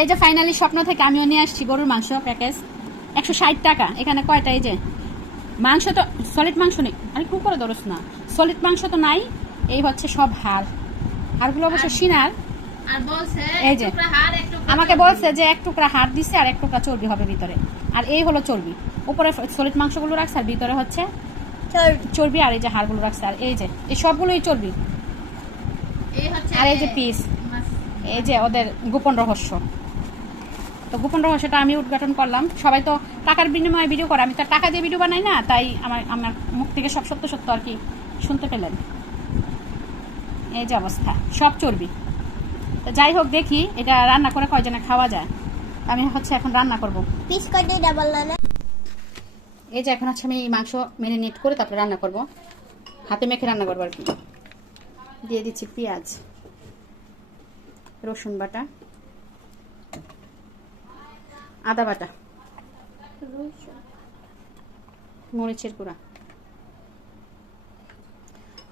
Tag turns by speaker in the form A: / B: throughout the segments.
A: এই যে ফাইনালি স্বপ্ন থেকে আমিও নিয়ে আসছি গরুর মাংস প্যাকেজ একশো ষাট টাকা। এখানে কয়টা এই যে? মাংস তো সলিড মাংস নেই। আরে খুব করে ধরস না? সলিড মাংস তো নাই। এই হচ্ছে সব হাড়। হাড়গুলো অবশ্য সিনার এই যে। আমাকে বলছে যে এক টুকরা হাড় দিছে আর এক টুকরা চর্বি হবে ভিতরে। আর এই হলো চর্বি। উপরে সলিড মাংসগুলো রাখছে আর ভিতরে হচ্ছে চর্বি। আর এই যে হাড়গুলো রাখছে। আর এই যে এই সবগুলোই চর্বি। আর এই যে পিস এই যে ওদের গোপন রহস্য। তো গোপন রহস্যটা আমি উদ্ঘাটন করলাম। সবাই তো টাকার বিনিময়ে ভিডিও করে আমি তো টাকা দিয়ে ভিডিও বানাই না তাই আমার আমার মুখ থেকে সব সত্য সত্য আর কি শুনতে পেলেন। এই যে অবস্থা সব চর্বি। তো যাই হোক দেখি এটা রান্না করে কয়জনে খাওয়া যায়। আমি হচ্ছে এখন রান্না করব। এই যে এখন হচ্ছে আমি এই মাংস ম্যারিনেট করে তারপরে রান্না করব। হাতে মেখে রান্না করব আর কি। দিয়ে দিচ্ছি পেঁয়াজ রসুন বাটা। আদা বাটা। মরিচের গুঁড়া।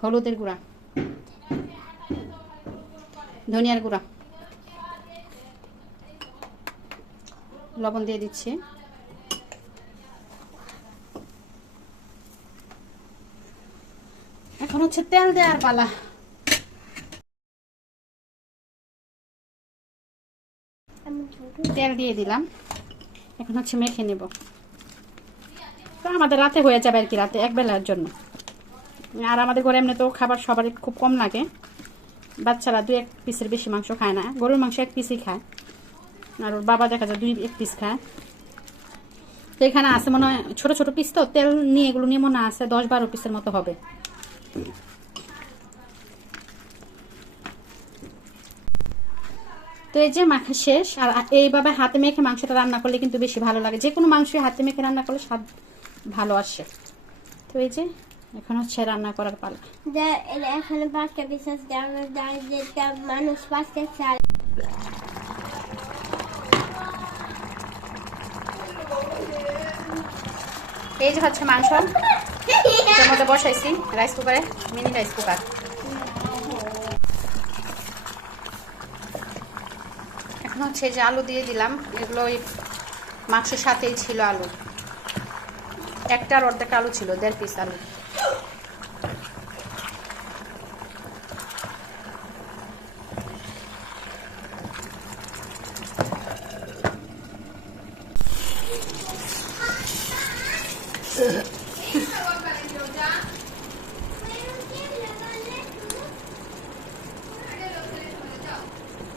A: হলুদের গুঁড়া। ধনিয়ার গুঁড়া। লবণ দিয়ে দিচ্ছি। এখন হচ্ছে তেল দেওয়ার পালা। তেল দিয়ে দিলাম। এখন হচ্ছে মেখে নেব। তো আমাদের রাতে হয়ে যাবে আর কি রাতে, এক বেলার জন্য। আর আমাদের ঘরে এমনি তো খাবার সবারই খুব কম লাগে। বাচ্চারা দুই এক পিসের বেশি মাংস খায় না, গরুর মাংস এক পিসই খায়। আর ওর বাবা দেখা যায় দুই এক পিস খায়। তো এখানে আছে মনে হয় ছোটো ছোটো পিস তো, তেল নিয়ে এগুলো নিয়ে মনে আছে দশ বারো পিসের মতো হবে। তো এই যে মাখা শেষ আর এইভাবে হাতে মেখে মাংসটা রান্না করলে কিন্তু বেশি ভালো লাগে। যে কোনো মাংস হাতে মেখে রান্না করলে স্বাদ ভালো আসে। তো এই যে এখন হচ্ছে রান্না করার পালা।
B: এখানে পাঁচটা বিশ্বাস দেওয়ানো যায় মানুষ পাঁচটা চাল
A: এই যে হচ্ছে মাংস। মধ্যে বসাইছি রাইস কুকারে মিনি রাইস কুকার হচ্ছে যে আলু দিয়ে দিলাম। এগুলো ওই মাংসের সাথেই ছিল আলু। একটার অর্ধেক আলু ছিল, দেড় পিস আলু।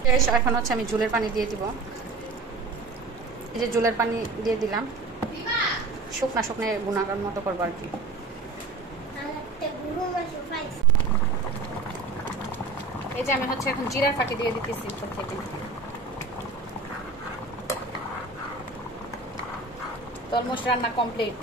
A: শেষ, এখন হচ্ছে আমি জুলের পানি দিয়ে দিব। এই যে জুলের পানি দিয়ে দিলাম। শুকনা শুকনো গুণাগার মতো করব আর কি। এই যে আমি হচ্ছে এখন জিরার ফাঁকি দিয়ে দিতেছি থেকে। তো অলমোস্ট রান্না কমপ্লিট।